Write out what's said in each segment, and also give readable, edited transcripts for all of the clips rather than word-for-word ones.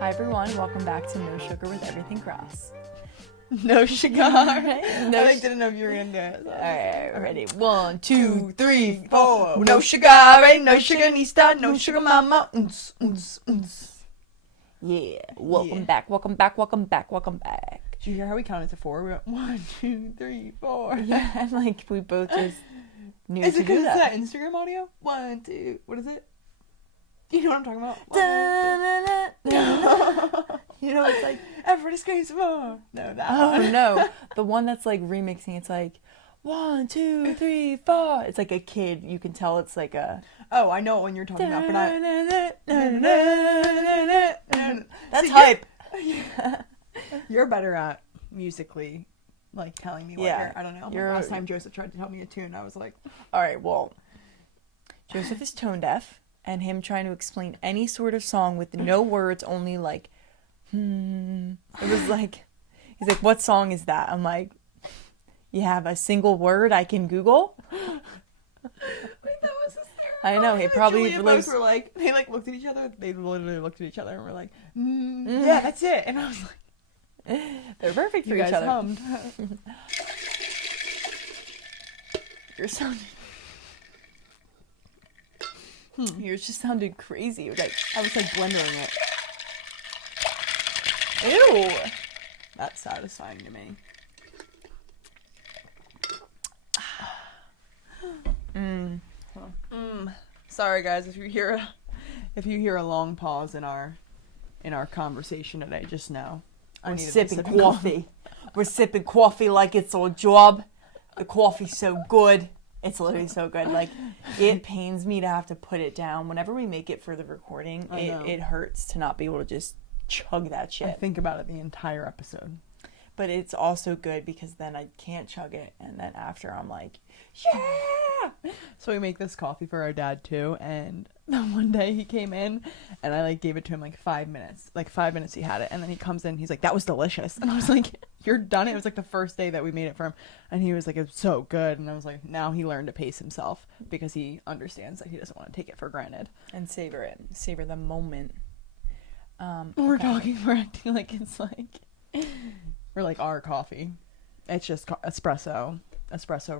Hi everyone, welcome back to No Sugar with Everything Krause. No sugar. Right? I didn't know if you were gonna do it. So. Alright, ready? 1, 2, 3, 4. 4. No sugar, ain't no sugar, nista, no sugar, mama. Yeah. Welcome back. Did you hear how we counted to 4? We went 1, 2, 3, 4. Yeah, and like we both just knew Is to it do because it's that. that Instagram audio? 1, 2. What is it? You know what I'm talking about? You know, it's like, everybody screams 4. No, that oh one. no, the one that's like remixing. It's like 1, 2, 3, 4. It's like a kid. You can tell it's like a. Oh, I know what one you're talking about, but That's See, hype. You're better at musically, like telling me what Yeah. I don't know. You're- Last time Joseph tried to tell me a tune, I was like, All right, well, Joseph is tone deaf, and him trying to explain any sort of song with no words, only like, It was like, he's like, what song is that? I'm like, you have a single word I can Google? wait, that was hysterical. I know, he And probably Julia lives. both were like, they like looked at each other. They literally looked at each other and were like, yeah, that's it. And I was like, They're perfect for you each guys other. hummed. Yours just sounded crazy. It was like, I was like blendering it. ew. That's satisfying to me. Sorry guys, if you hear a long pause in our conversation today, just know I We're need to be sipping coffee. We're sipping coffee like it's our job. The coffee's so good. It's literally so good. Like, it pains me to have to put it down. Whenever we make it for the recording, I know. it hurts to not be able to just chug that I shit. think about it the entire episode. But it's also good because then I can't chug it. And then after, I'm like, yeah! So we make this coffee for our dad too, and one day he came in and I like gave it to him like 5 minutes. Like 5 minutes he had it, and then he comes in, he's like, that was delicious. And I was like, you're done? It was like the first day that we made it for him, and he was like, it's so good. And I was like, now he learned to pace himself because he understands that he doesn't want to take it for granted. And savor it. Savor the moment. We're Okay. talking, we're acting like it's like we're like our coffee. It's just espresso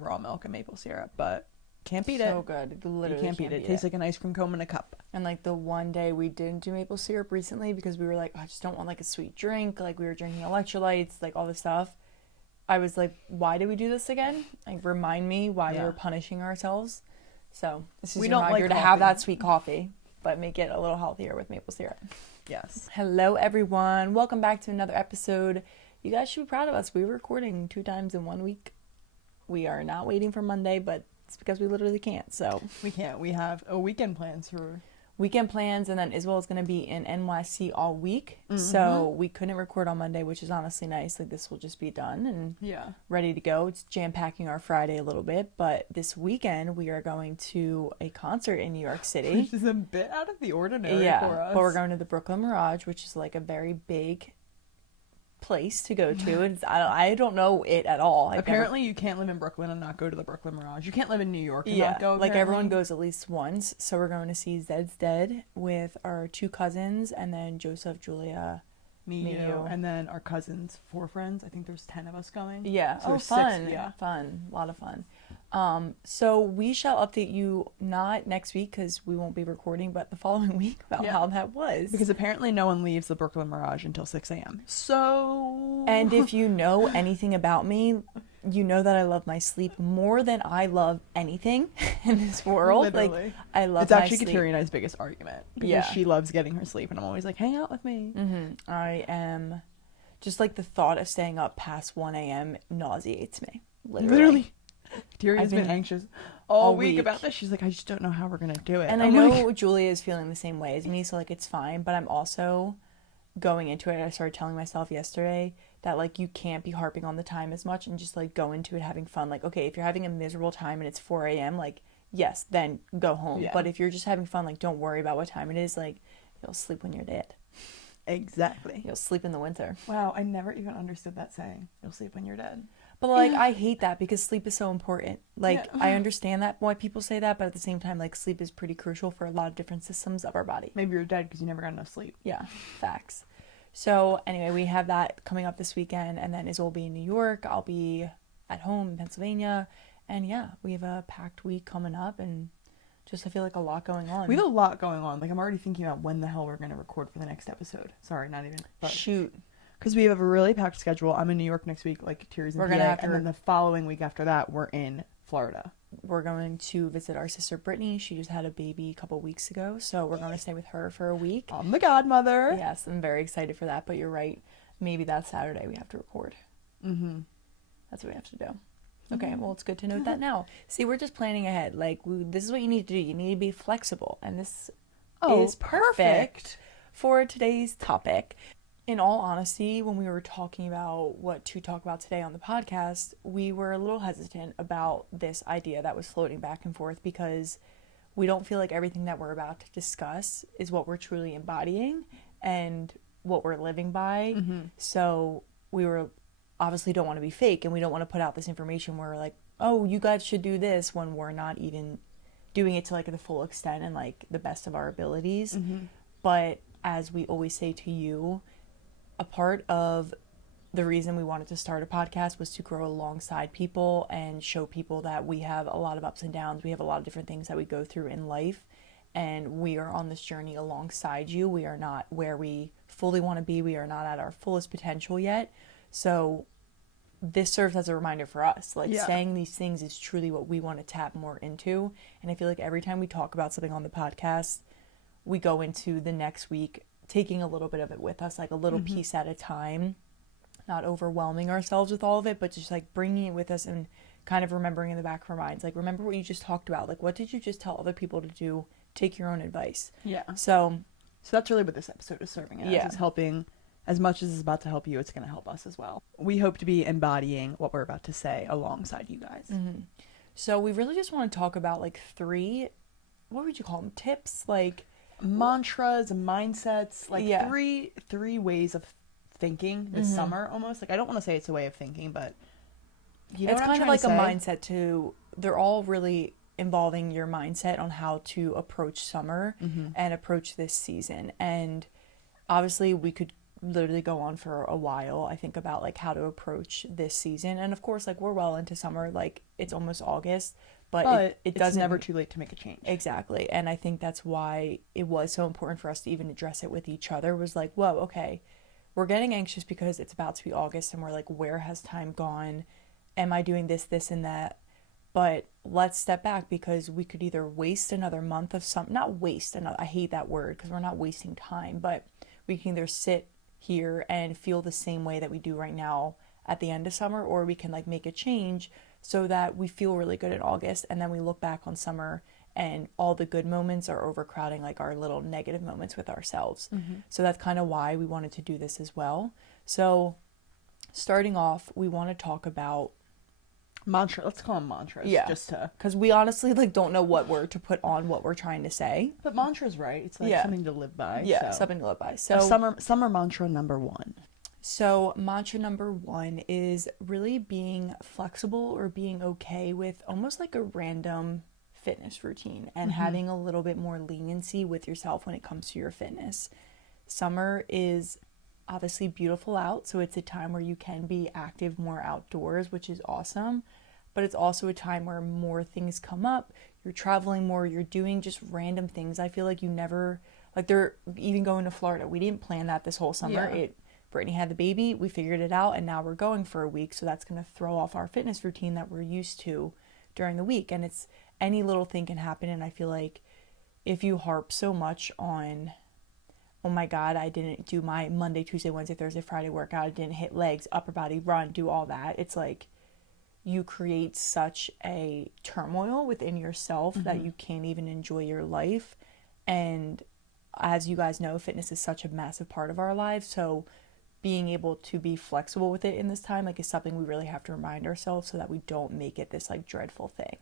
raw milk and maple syrup, but can't beat it. So good. Literally You can't beat it. It tastes like an ice cream cone in a cup. And like the one day we didn't do maple syrup recently because we were like, I just don't want like a sweet drink. Like we were drinking electrolytes, like all this stuff. I was like, why did we do this again? Like remind me why we Yeah. were punishing ourselves. So this is We your don't reminder like to have coffee. that sweet coffee, but make it a little healthier with maple syrup. Yes. Hello everyone. Welcome back to another episode. You guys should be proud of us. We were recording 2 times in 1 week. We are not waiting for Monday, but it's because we literally can't. So We can't. We have a weekend plans for weekend plans, and then Isabel is going to be in NYC all week. So we couldn't record on Monday, which is honestly nice. Like this will just be done and ready to go. It's jam-packing our Friday a little bit, but this weekend we are going to a concert in New York City. which is a bit out of the ordinary Yeah, for us. but we're going to the Brooklyn Mirage, which is like a very big place to go to. It's, I don't know it at all. I've Apparently, you can't live in Brooklyn and not go to the Brooklyn Mirage. You can't live in New York and yeah, not go. like everyone apparently. goes at least once. So we're going to see Zed's Dead with our 2 cousins, and then Joseph, Julia. Me, you. you, and then our cousins, 4 friends. I think there's 10 of us going. Yeah. So Oh, there's fun. 6, yeah. Fun. A lot of fun. So we shall update you not next week because we won't be recording, but the following week about Yeah. how that was. Because apparently no one leaves the Brooklyn Mirage until 6 a.m. So... And if you know anything about me, you know that I love my sleep more than I love anything in this world. Literally. Like, I love It's my actually sleep. Katerina and I's biggest argument. Because Yeah. she loves getting her sleep, and I'm always like, hang out with me. I am just like the thought of staying up past 1 a.m. nauseates me. Literally. Katerina's I've been been anxious all week week. about this. She's like, I just don't know how we're going to do it. And I'm I know like, Julia is feeling the same way as me, so like it's fine. But I'm also going into it. I started telling myself yesterday that like you can't be harping on the time as much and just like go into it having fun. Like, okay, if you're having a miserable time and it's 4 a.m., like, yes, then go home. Yeah. But if you're just having fun, like, don't worry about what time it is. Like, you'll sleep when you're dead. Exactly. You'll sleep in the winter. Wow, I never even understood that saying. You'll sleep when you're dead. But like, I hate that because sleep is so important. Like, Yeah. I understand that why people say that, but at the same time, like, sleep is pretty crucial for a lot of different systems of our body. Maybe you're dead because you never got enough sleep. Yeah, facts. So anyway, we have that coming up this weekend, and then Izzy will be in New York. I'll be at home in Pennsylvania, and yeah, we have a packed week coming up, and just I feel like a lot going on. We have a lot going on. Like, I'm already thinking about when the hell we're going to record for the next episode. Sorry, not even. But Shoot. because we have a really packed schedule. I'm in New York next week, like Tyrese and We're PA, gonna have to and then the following week after that, we're in Florida. We're going to visit our sister Brittany. She just had a baby a couple weeks ago, so we're going to stay with her for a week. I'm the godmother. Yes, I'm very excited for that, but you're right. Maybe that Saturday we have to record. Mm-hmm. That's what we have to do. Okay, well, it's good to note that now. See, we're just planning ahead. Like, this is what you need to do. You need to be flexible, and this is perfect for today's topic. In all honesty, when we were talking about what to talk about today on the podcast, we were a little hesitant about this idea that was floating back and forth because we don't feel like everything that we're about to discuss is what we're truly embodying and what we're living by. Mm-hmm. So we were obviously don't want to be fake, and we don't want to put out this information where we're like, oh, you guys should do this, when we're not even doing it to like the full extent and like the best of our abilities. Mm-hmm. But as we always say to you, a part of the reason we wanted to start a podcast was to grow alongside people and show people that we have a lot of ups and downs. We have a lot of different things that we go through in life, and we are on this journey alongside you. We are not where we fully want to be. We are not at our fullest potential yet. So this serves as a reminder for us. Like, saying these things is truly what we want to tap more into. And I feel like every time we talk about something on the podcast, we go into the next week taking a little bit of it with us, like a little piece at a time, not overwhelming ourselves with all of it, but just like bringing it with us and kind of remembering in the back of our minds, like, remember what you just talked about, like, what did you just tell other people to do? Take your own advice. So that's really what this episode is serving as. It's helping. As much as it's about to help you, it's going to help us as well. We hope to be embodying what we're about to say alongside you guys. Mm-hmm. So we really just want to talk about like 3, what would you call them, tips, like mantras, mindsets, like three ways of thinking this summer almost. Like, I don't want to say it's a way of thinking, but you know, it's kind of like a mindset too. They're all really involving your mindset on how to approach summer and approach this season. And obviously we could literally go on for a while, I think, about like how to approach this season. And of course, like, we're well into summer, like it's almost August, but it doesn't, it's never too late to make a change. Exactly. And I think that's why it was so important for us to even address it with each other, was like, whoa, okay, we're getting anxious because it's about to be August, and we're like, where has time gone? Am I doing this and that? But let's step back, because we could either waste another month of not waste another, I hate that word because we're not wasting time, but we can either sit here and feel the same way that we do right now at the end of summer, or we can like make a change so that we feel really good in August, and then we look back on summer and all the good moments are overcrowding like our little negative moments with ourselves. So that's kind of why we wanted to do this as well. So starting off, we want to talk about let's call them mantras. Just to, because we honestly like don't know what word to put on what we're trying to say, but mantra's right. It's like something to live by. Something to live by. So summer mantra number 1. So mantra number 1 is really being flexible, or being okay with almost like a random fitness routine, and having a little bit more leniency with yourself when it comes to your fitness. Summer is obviously beautiful out, so it's a time where you can be active more outdoors, which is awesome, but it's also a time where more things come up. You're traveling more, you're doing just random things. I feel like you never, like, they're even going to Florida. We didn't plan that this whole summer. Brittany had the baby, we figured it out, and now we're going for a week, so that's going to throw off our fitness routine that we're used to during the week. And it's, any little thing can happen, and I feel like if you harp so much on, oh my God, I didn't do my Monday, Tuesday, Wednesday, Thursday, Friday workout, I didn't hit legs, upper body, run, do all that, it's like you create such a turmoil within yourself that you can't even enjoy your life. And as you guys know, fitness is such a massive part of our lives, so being able to be flexible with it in this time, like, is something we really have to remind ourselves, so that we don't make it this like dreadful thing.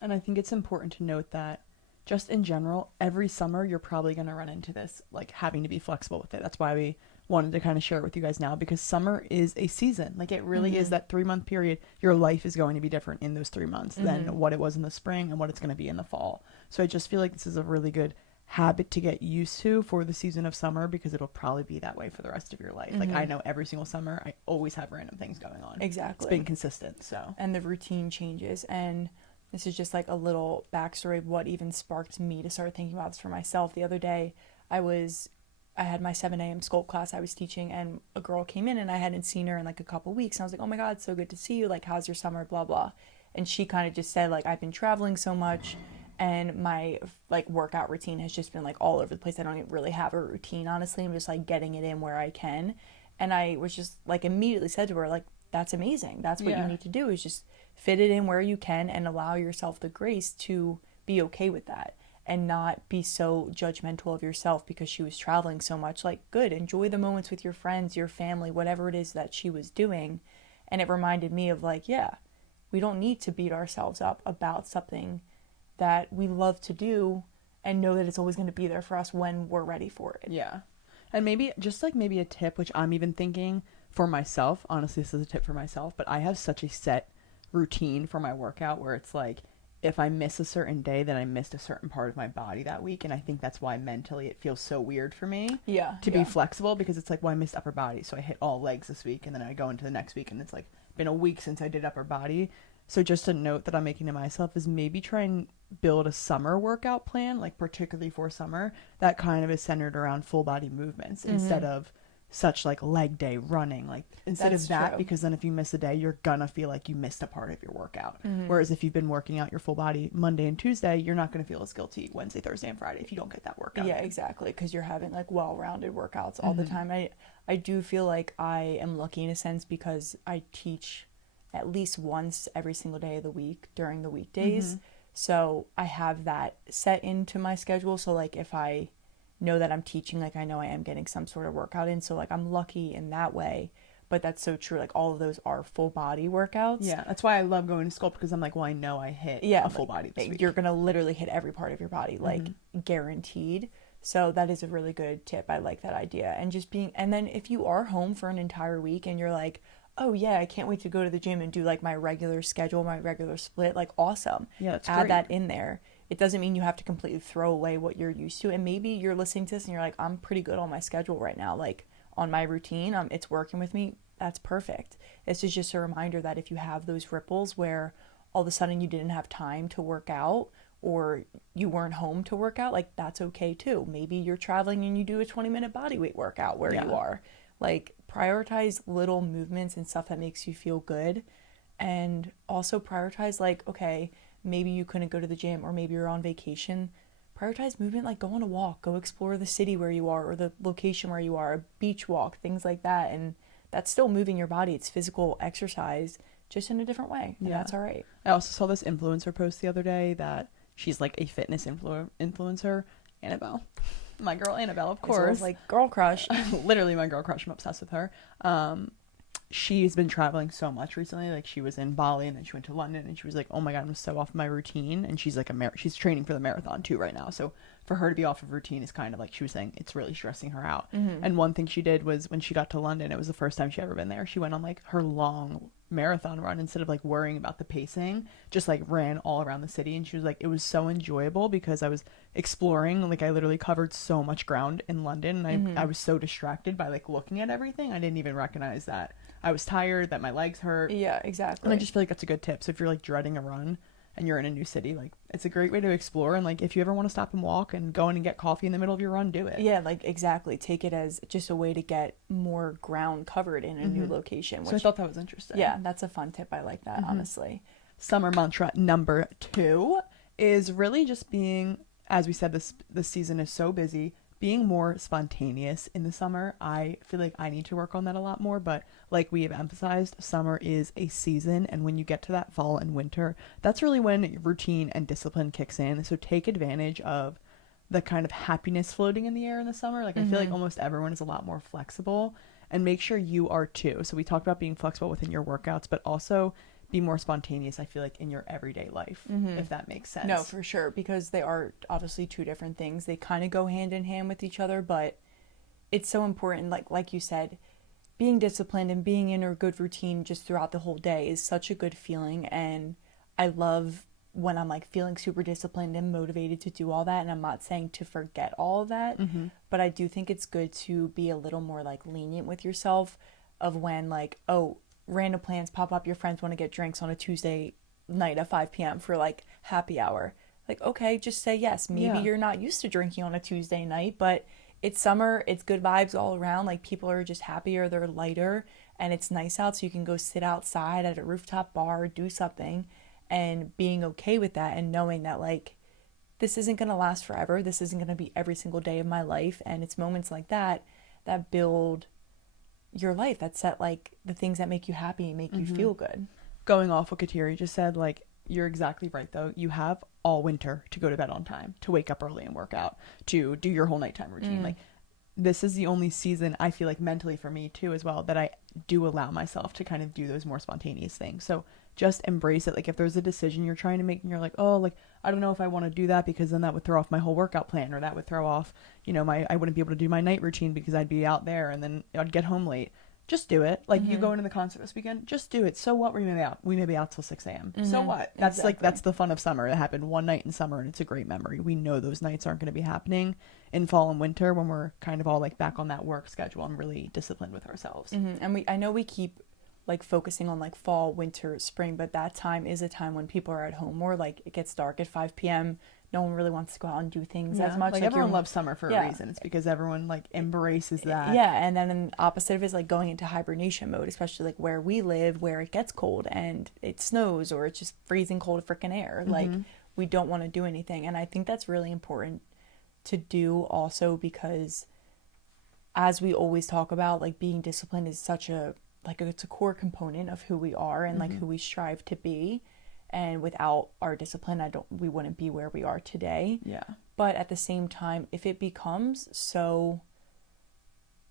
And I think it's important to note that just in general, every summer you're probably going to run into this, like, having to be flexible with it. That's why we wanted to kind of share it with you guys now, because summer is a season. Like, it really is that 3-month period. Your life is going to be different in those 3 months than what it was in the spring and what it's going to be in the fall. So I just feel like this is a really good habit to get used to for the season of summer, because it'll probably be that way for the rest of your life. Like, I know every single summer I always have random things going on. Exactly. It's been consistent. So, and the routine changes. And this is just like a little backstory of what even sparked me to start thinking about this for myself. The other day I had my 7 a.m. sculpt class I was teaching, and a girl came in and I hadn't seen her in like a couple weeks, and I was like, oh my god, so good to see you, like, how's your summer, blah blah. And she kind of just said, like, I've been traveling so much and my like workout routine has just been like all over the place. I don't really have a routine, honestly. I'm just like getting it in where I can. And I was just like immediately said to her, like, that's amazing, that's what you need to do, is just fit it in where you can and allow yourself the grace to be okay with that and not be so judgmental of yourself because she was traveling so much. Like, good, enjoy the moments with your friends, your family, whatever it is that she was doing. And it reminded me of like, yeah, we don't need to beat ourselves up about something that we love to do and know that it's always going to be there for us when we're ready for it. Yeah. And maybe just like maybe a tip, which I'm even thinking for myself, honestly, this is a tip for myself, but I have such a set routine for my workout where it's like, if I miss a certain day, then I missed a certain part of my body that week. And I think that's why mentally it feels so weird for me to be flexible, because it's like, well, I missed upper body, so I hit all legs this week, and then I go into the next week and it's like been a week since I did upper body. So just a note that I'm making to myself is maybe try and build a summer workout plan, like particularly for summer, that kind of is centered around full body movements instead of such like leg day running, like instead That's of that true. because then if you miss a day, you're gonna feel like you missed a part of your workout. Whereas if you've been working out your full body Monday and Tuesday, you're not gonna feel as guilty Wednesday, Thursday, and Friday if you don't get that workout. Yeah, exactly, because you're having like well-rounded workouts all the time. I do feel like I am lucky in a sense because I teach at least once every single day of the week during the weekdays. So I have that set into my schedule. So like if I know that I'm teaching, like I know I am getting some sort of workout in, so like I'm lucky in that way. But that's so true, like all of those are full body workouts. Yeah, that's why I love going to sculpt, because I'm like, well, I know I hit a full body this week. You're gonna literally hit every part of your body, like guaranteed. So that is a really good tip. I like that idea. And just being, and then if you are home for an entire week and you're like, oh yeah, I can't wait to go to the gym and do like my regular schedule, my regular split, like awesome. Yeah, that's Add great. that in there. It doesn't mean you have to completely throw away what you're used to. And maybe you're listening to this and you're like, I'm pretty good on my schedule right now. Like on my routine, it's working with me. That's perfect. This is just a reminder that if you have those ripples where all of a sudden you didn't have time to work out or you weren't home to work out, like that's okay too. Maybe you're traveling and you do a 20-minute body weight workout where you are. Like prioritize little movements and stuff that makes you feel good. And also prioritize like, okay, maybe you couldn't go to the gym or maybe you're on vacation. Prioritize movement, like go on a walk, go explore the city where you are or the location where you are, a beach walk, things like that. And that's still moving your body. It's physical exercise, just in a different way. And that's all right. I also saw this influencer post the other day that she's like a fitness influencer, Annabelle. My girl Annabelle, of course. Like girl crush. Literally my girl crush. I'm obsessed with her. She's been traveling so much recently. Like she was in Bali and then she went to London and she was like, oh my god, I'm so off my routine. And she's like she's training for the marathon too right now. So for her to be off of routine is kind of like, she was saying it's really stressing her out. And one thing she did was when she got to London, it was the first time she ever been there, she went on like her long marathon run instead of like worrying about the pacing, just like ran all around the city. And she was like, it was so enjoyable because I was exploring, like I literally covered so much ground in London and I was so distracted by like looking at everything, I didn't even recognize that I was tired, that my legs hurt. Yeah, exactly. And I just feel like that's a good tip. So if you're like dreading a run and you're in a new city, like it's a great way to explore. And like if you ever want to stop and walk and go in and get coffee in the middle of your run, do it. Yeah, like exactly. Take it as just a way to get more ground covered in a new location. So I thought that was interesting. Yeah, that's a fun tip. I like that, honestly. Summer mantra number 2 is really just being, as we said, this season is so busy, being more spontaneous in the summer. I feel like I need to work on that a lot more, but like we have emphasized, summer is a season, and when you get to that fall and winter, that's really when routine and discipline kicks in. So take advantage of the kind of happiness floating in the air in the summer. Like I feel like almost everyone is a lot more flexible, and make sure you are too. So we talked about being flexible within your workouts, but also be more spontaneous, I feel like, in your everyday life, if that makes sense. No, for sure, because they are obviously two different things. They kind of go hand in hand with each other, but it's so important, like you said, being disciplined and being in a good routine just throughout the whole day is such a good feeling. And I love when I'm like feeling super disciplined and motivated to do all that. And I'm not saying to forget all of that, but I do think it's good to be a little more like lenient with yourself of when like, oh, random plans pop up, your friends want to get drinks on a Tuesday night at 5 p.m. for like happy hour. Like, okay, just say yes. Maybe you're not used to drinking on a Tuesday night, but it's summer, it's good vibes all around. Like, people are just happier, they're lighter, and it's nice out, so you can go sit outside at a rooftop bar, do something, and being okay with that and knowing that, like, this isn't going to last forever. This isn't going to be every single day of my life. And it's moments like that that build your life, that set, like, the things that make you happy and make you feel good. Going off what Kateri just said, like, you're exactly right, though. You have all winter to go to bed on time, to wake up early and work out, to do your whole nighttime routine. Like, this is the only season, I feel like mentally for me too as well, that I do allow myself to kind of do those more spontaneous things. So just embrace it. Like, if there's a decision you're trying to make and you're like, oh, like, I don't know if I want to do that because then that would throw off my whole workout plan, or that would throw off, you know, I wouldn't be able to do my night routine because I'd be out there and then I'd get home late. Just do it. Like, you going to the concert this weekend, just do it. So what? We may be out till 6 a.m. So what? That's exactly. Like, that's the fun of summer. It happened one night in summer and it's a great memory. We know those nights aren't going to be happening in fall and winter when we're kind of all like back on that work schedule and really disciplined with ourselves. And I know we keep like focusing on like fall, winter, spring, but that time is a time when people are at home more. Like, it gets dark at 5 p.m. No one really wants to go out and do things as much. Like everyone loves summer for a reason. It's because everyone like embraces that. Yeah, and then the opposite of it is like going into hibernation mode, especially like where we live, where it gets cold and it snows or it's just freezing cold freaking air. Like, we don't want to do anything. And I think that's really important to do also because, as we always talk about, like, being disciplined is such a, like, it's a core component of who we are and like who we strive to be. And without our discipline, we wouldn't be where we are today. Yeah. But at the same time, if it becomes so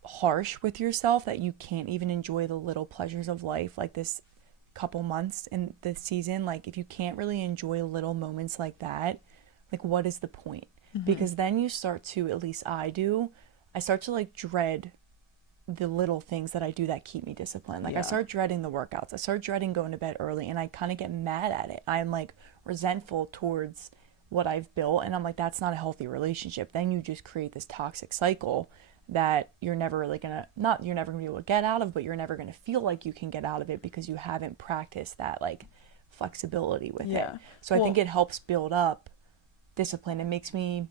harsh with yourself that you can't even enjoy the little pleasures of life, like this couple months in the season, like, if you can't really enjoy little moments like that, like, what is the point? Because then you start to, at least I start to like dread the little things that I do that keep me disciplined. Like, I start dreading the workouts. I start dreading going to bed early, and I kind of get mad at it. I'm like resentful towards what I've built, and I'm like, that's not a healthy relationship. Then you just create this toxic cycle that you're never really you're never gonna be able to get out of, but you're never gonna feel like you can get out of it because you haven't practiced that like flexibility with it. So I think it helps build up discipline. It makes me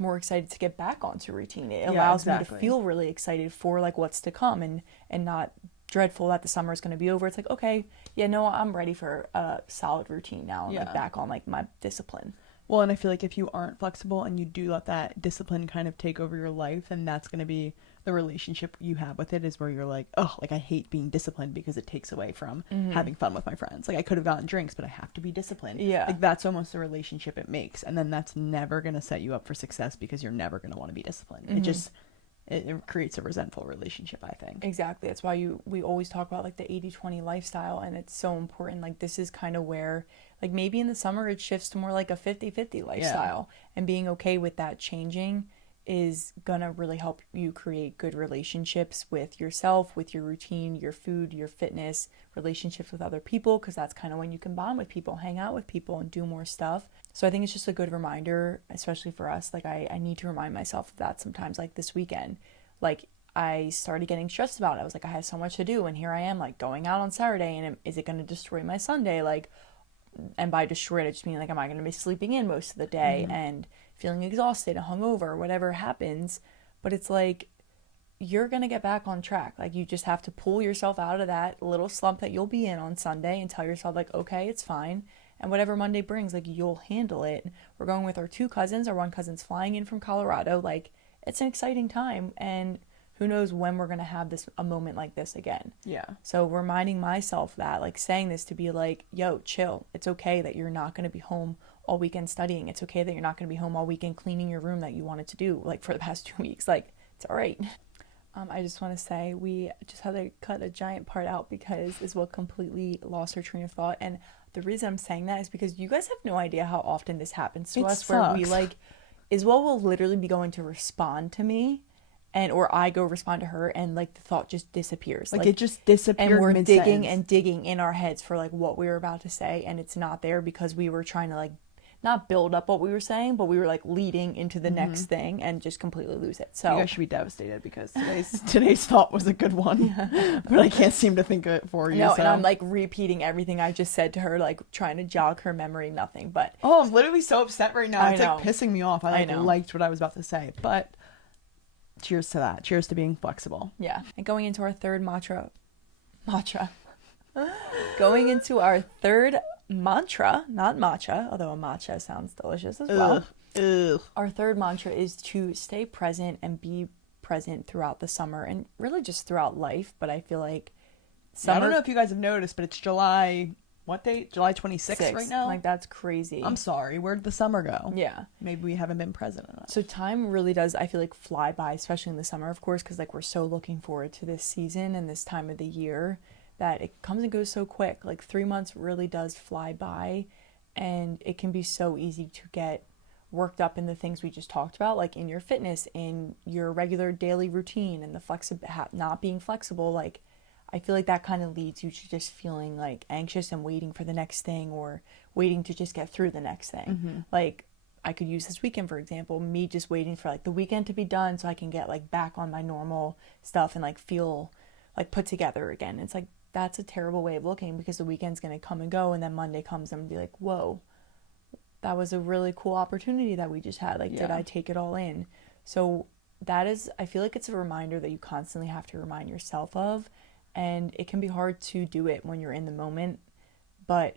more excited to get back onto routine. It allows me to feel really excited for like what's to come and not dreadful that the summer is going to be over. It's like, okay, I'm ready for a solid routine now. I'm like back on like my discipline. Well, and I feel like if you aren't flexible and you do let that discipline kind of take over your life, then that's going to be the relationship you have with it, is where you're like, oh, like, I hate being disciplined because it takes away from having fun with my friends. Like, I could have gotten drinks, but I have to be disciplined. Yeah. Like, that's almost the relationship it makes. And then that's never going to set you up for success because you're never going to want to be disciplined. It creates a resentful relationship, I think. Exactly. That's why we always talk about like the 80-20 lifestyle, and it's so important. Like, this is kind of where, like, maybe in the summer it shifts to more like a 50-50 lifestyle, and being okay with that changing is gonna really help you create good relationships with yourself, with your routine, your food, your fitness, relationships with other people, because that's kind of when you can bond with people, hang out with people, and do more stuff. So I think it's just a good reminder, especially for us. Like, I need to remind myself of that sometimes. Like, this weekend, like, I started getting stressed about it. I was like, I have so much to do, and here I am, like, going out on Saturday, and is it going to destroy my Sunday? Like, and by destroyed, I just mean, like, am I going to be sleeping in most of the day and feeling exhausted and hungover, whatever happens? But it's like, you're going to get back on track. Like, you just have to pull yourself out of that little slump that you'll be in on Sunday and tell yourself, like, okay, it's fine. And whatever Monday brings, like, you'll handle it. We're going with our 2 cousins. Our one cousin's flying in from Colorado. Like, it's an exciting time, and who knows when we're going to have a moment like this again. Yeah. So reminding myself that, like, saying this to be like, yo, chill. It's okay that you're not going to be home all weekend studying. It's okay that you're not going to be home all weekend cleaning your room that you wanted to do, like, for the past 2 weeks. Like, it's all right. I just want to say we just had to cut a giant part out because Isabel completely lost her train of thought. And the reason I'm saying that is because you guys have no idea how often this happens to us, where we, like, Isabel will literally be going to respond to me, and or I go respond to her and like the thought just disappears. Like it just disappeared, and we're mid-sentence. digging and digging in our heads for like what we were about to say, and it's not there because we were trying to like not build up what we were saying, but we were like leading into the next thing and just completely lose it. So you guys should be devastated because today's thought was a good one, but I can't seem to think of it for you. No, so. and I'm like repeating everything I just said to her, like trying to jog her memory, nothing. But I'm literally so upset right now. It's know. like pissing me off. I know. liked what I was about to say, but cheers to that. Cheers to being flexible. Yeah. And going into our third mantra. Going into our third mantra, not matcha, although a matcha sounds delicious as well. Ugh. Our third mantra is to stay present and be present throughout the summer and really just throughout life. But I feel like I don't know if you guys have noticed, but it's July, what date? July 26th right now? Like, that's crazy. I'm sorry. Where'd the summer go? Yeah. Maybe we haven't been present enough. So time really does, I feel like, fly by, especially in the summer, of course, because like we're so looking forward to this season and this time of the year that it comes and goes so quick. Like 3 months really does fly by, and it can be so easy to get worked up in the things we just talked about, like in your fitness, in your regular daily routine, and the not being flexible. Like I feel like that kind of leads you to just feeling like anxious and waiting for the next thing, or waiting to just get through the next thing. Like I could use this weekend, for example, me just waiting for like the weekend to be done so I can get like back on my normal stuff and like feel like put together again. It's like, that's a terrible way of looking, because the weekend's going to come and go, and then Monday comes and be like, whoa, that was a really cool opportunity that we just had. Like, did I take it all in? So that is, I feel like it's a reminder that you constantly have to remind yourself of, and it can be hard to do it when you're in the moment, but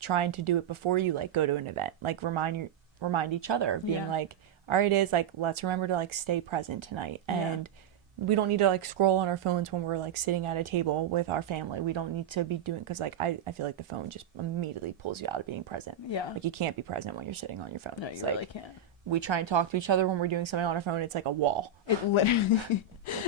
trying to do it before you like go to an event, like remind each other, being like, all right, is like, let's remember to like stay present tonight. And we don't need to like scroll on our phones when we're like sitting at a table with our family. We don't need to be doing, because like I feel like the phone just immediately pulls you out of being present. Like you can't be present when you're sitting on your phone. No, it's you really like, can't. We try and talk to each other when we're doing something on our phone. It's like a wall. It literally,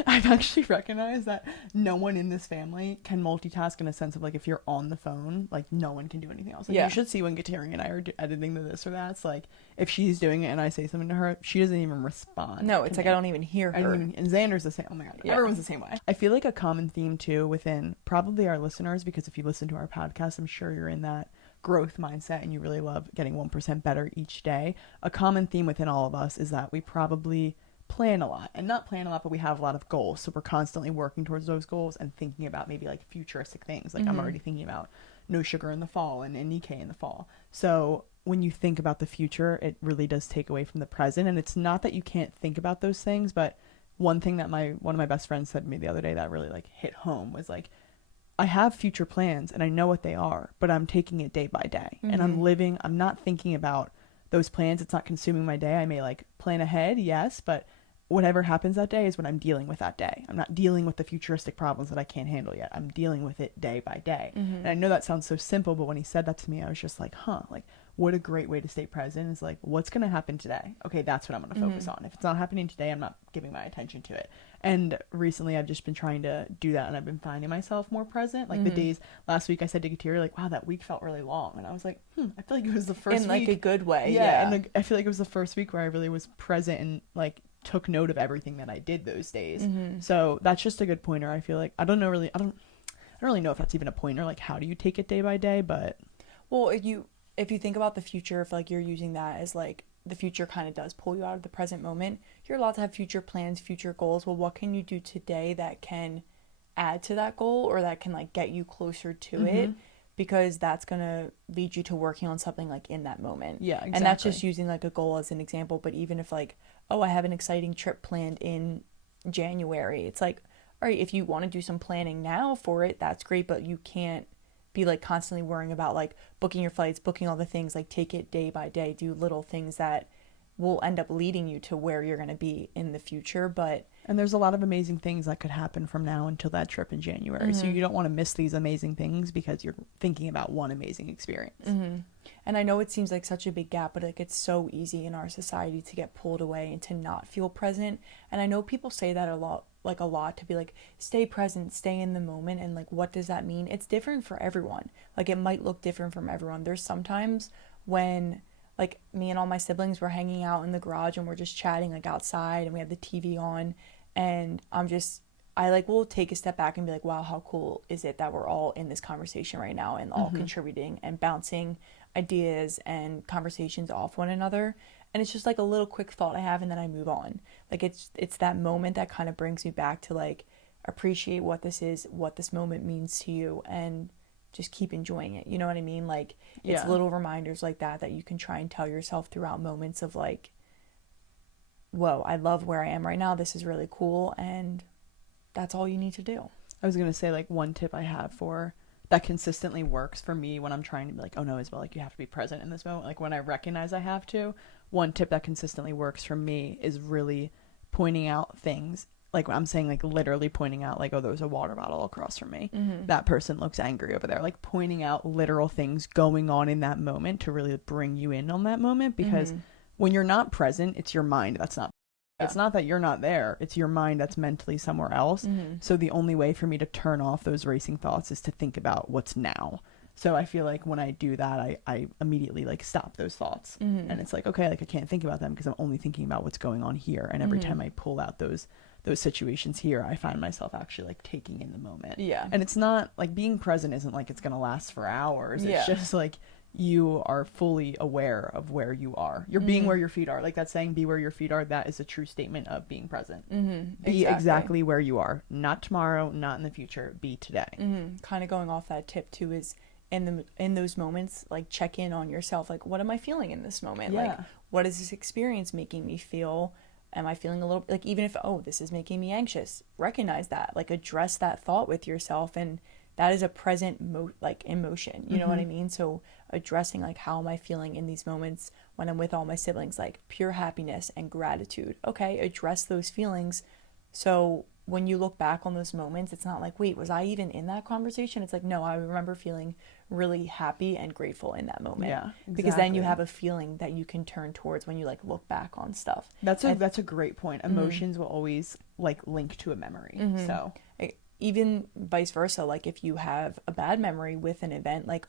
I've actually recognized that no one in this family can multitask in a sense of like, if you're on the phone, like no one can do anything else. Like you should see when Kateri and I are editing this or that. It's like, if she's doing it and I say something to her, she doesn't even respond. No, it's like, I don't even hear her. And Xander's the same. Oh my God. Everyone's the same way. I feel like a common theme too within probably our listeners, because if you listen to our podcast, I'm sure you're in that growth mindset and you really love getting 1% better each day. A common theme within all of us is that we probably plan a lot, and not plan a lot, but we have a lot of goals. So we're constantly working towards those goals and thinking about maybe like futuristic things. Like I'm already thinking about no sugar in the fall and Nikkei in the fall. So when you think about the future, it really does take away from the present. And it's not that you can't think about those things, but one thing that one of my best friends said to me the other day that really like hit home was like, I have future plans and I know what they are, but I'm taking it day by day and I'm not thinking about those plans. It's not consuming my day. I may like plan ahead, yes, but whatever happens that day is what I'm dealing with that day. I'm not dealing with the futuristic problems that I can't handle yet. I'm dealing with it day by day. And I know that sounds so simple, but when he said that to me, I was just like, like what a great way to stay present. Is like, what's going to happen today? Okay, that's what I'm going to focus on. If it's not happening today, I'm not giving my attention to it. And recently I've just been trying to do that, and I've been finding myself more present. Like the days last week, I said to Kateri, like, wow, that week felt really long. And I was like, I feel like it was the first week. In like a good way. Yeah. And I feel like it was the first week where I really was present and like took note of everything that I did those days. So that's just a good pointer. I feel like, I don't really know if that's even a pointer. Like, how do you take it day by day? But well, if you think about the future, if like you're using that as like, the future kind of does pull you out of the present moment, you're allowed to have future plans, future goals. Well, what can you do today that can add to that goal, or that can like get you closer to it? Because that's going to lead you to working on something like in that moment. Yeah, exactly. And that's just using like a goal as an example. But even if like, oh, I have an exciting trip planned in January, it's like, all right, if you want to do some planning now for it, that's great, but you can't be like constantly worrying about like booking your flights, booking all the things. Like take it day by day, do little things that will end up leading you to where you're going to be in the future. And there's a lot of amazing things that could happen from now until that trip in January. So you don't want to miss these amazing things because you're thinking about one amazing experience. And I know it seems like such a big gap, but like it's so easy in our society to get pulled away and to not feel present. And I know people say that a lot to be like, stay present, stay in the moment. And like, what does that mean? It's different for everyone. Like it might look different from everyone. There's sometimes when like me and all my siblings were hanging out in the garage and we're just chatting like outside and we have the TV on, And I like will take a step back and be like, wow, how cool is it that we're all in this conversation right now and all contributing and bouncing ideas and conversations off one another. And it's just like a little quick thought I have, and then I move on. Like it's that moment that kind of brings me back to like appreciate what this is, what this moment means to you, and just keep enjoying it. You know what I mean? Like it's little reminders like that you can try and tell yourself throughout moments of like, whoa, I love where I am right now. This is really cool. And that's all you need to do. I was going to say, like, one tip I have for that consistently works for me when I'm trying to be like, oh no, Isabel, like you have to be present in this moment. Like when I recognize I have to, one tip that consistently works for me is really pointing out things. Like I'm saying, like literally pointing out like, oh, there's a water bottle across from me. That person looks angry over there. Like pointing out literal things going on in that moment to really bring you in on that moment. Because when you're not present, it's your mind that's not. It's not that you're not there. It's your mind that's mentally somewhere else. So the only way for me to turn off those racing thoughts is to think about what's now. So I feel like when I do that, I immediately like stop those thoughts. And it's like, okay, like I can't think about them because I'm only thinking about what's going on here. And every time I pull out those situations here, I find myself actually like taking in the moment. Yeah. And it's not like being present isn't like it's going to last for hours. It's just like you are fully aware of where you are. You're being where your feet are. Like that saying, be where your feet are. That is a true statement of being present. Be exactly where you are. Not tomorrow, not in the future. Be today. Kind of going off that tip too is in those moments, like check in on yourself. Like, what am I feeling in this moment? Like, what is this experience making me feel? Am I feeling a little, like, even if, oh, this is making me anxious, recognize that, like, address that thought with yourself. And that is a present, emotion, you know what I mean? So addressing, like, how am I feeling in these moments when I'm with all my siblings, like, pure happiness and gratitude. Okay, address those feelings. So when you look back on those moments, it's not like, wait, was I even in that conversation? It's like, no, I remember feeling really happy and grateful in that moment. Yeah, exactly. Because then you have a feeling that you can turn towards when you like look back on stuff. That's a great point. Emotions will always like link to a memory. So even vice versa, like if you have a bad memory with an event, like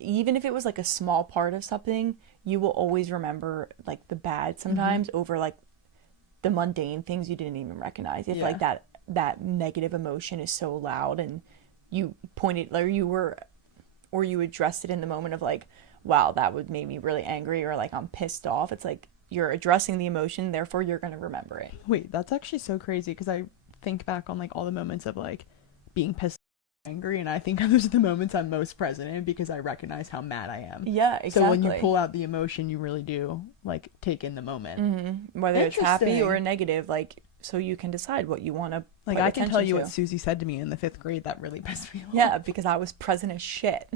even if it was like a small part of something, you will always remember like the bad sometimes over like the mundane things you didn't even recognize. If like that negative emotion is so loud and you pointed or you addressed it in the moment of like, wow, that would make me really angry, or like I'm pissed off. It's like you're addressing the emotion, therefore you're going to remember it. Wait, that's actually so crazy because I think back on like all the moments of like being pissed, angry, and I think those are the moments I'm most present in because I recognize how mad I am. Yeah, exactly. So when you pull out the emotion, you really do like take in the moment, whether it's happy or negative, like so you can decide what you want to like. I can tell you what Susie said to me in the 5th grade that really pissed me off. Yeah, because I was present as shit.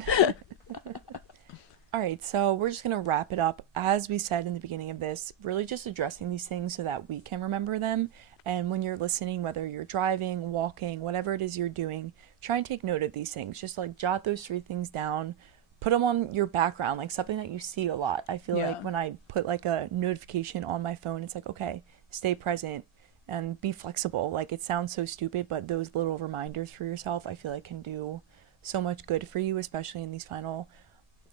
All right, so we're just gonna wrap it up. As we said in the beginning of this, really just addressing these things so that we can remember them. And when you're listening, whether you're driving, walking, whatever it is you're doing, try and take note of these things. Just like jot those 3 things down, put them on your background, like something that you see a lot. I feel like when I put like a notification on my phone, it's like, okay, stay present and be flexible. Like it sounds so stupid, but those little reminders for yourself, I feel like can do so much good for you, especially in these final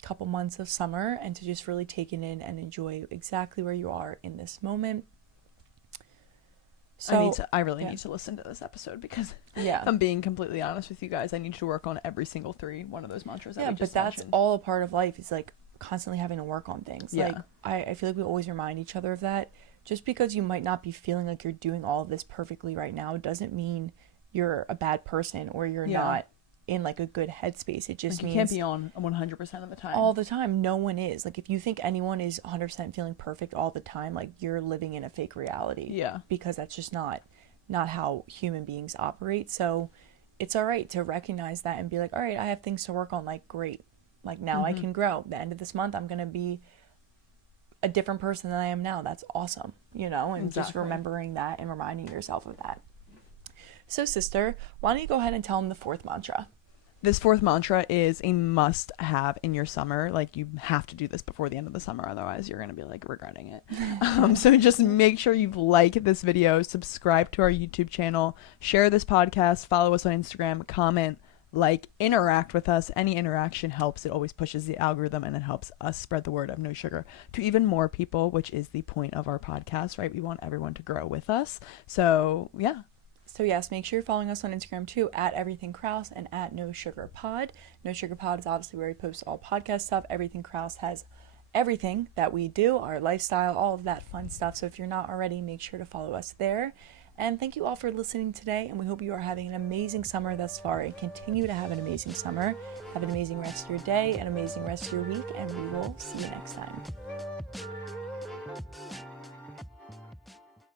couple months of summer, and to just really take it in and enjoy exactly where you are in this moment. So I really need to listen to this episode because if I'm being completely honest with you guys, I need to work on every single one of those mantras that we just that's mentioned. All a part of life is like constantly having to work on things. Like I feel like we always remind each other of that. Just because you might not be feeling like you're doing all of this perfectly right now doesn't mean you're a bad person or you're not in like a good headspace. It just means you can't be on 100% of the time. All the time. No one is. Like if you think anyone is 100% feeling perfect all the time, like you're living in a fake reality. Yeah. Because that's just not how human beings operate. So it's all right to recognize that and be like, all right, I have things to work on. Like great. Like now I can grow. The end of this month I'm going to be a different person than I am now. That's awesome. You know, and just remembering that and reminding yourself of that. So sister, why don't you go ahead and tell them the 4th mantra? This 4th mantra is a must have in your summer. Like you have to do this before the end of the summer. Otherwise you're going to be like regretting it. So just make sure you like this video, subscribe to our YouTube channel, share this podcast, follow us on Instagram, comment, like, interact with us. Any interaction helps. It always pushes the algorithm, and it helps us spread the word of No Sugar to even more people, which is the point of our podcast, right? We want everyone to grow with us. So yeah. So yes, make sure you're following us on Instagram too, at Everything Krause and at No Sugar Pod. No Sugar Pod is obviously where we post all podcast stuff. Everything Krause has everything that we do, our lifestyle, all of that fun stuff. So if you're not already, make sure to follow us there. And thank you all for listening today, and we hope you are having an amazing summer thus far and continue to have an amazing summer. Have an amazing rest of your day, an amazing rest of your week, and we will see you next time.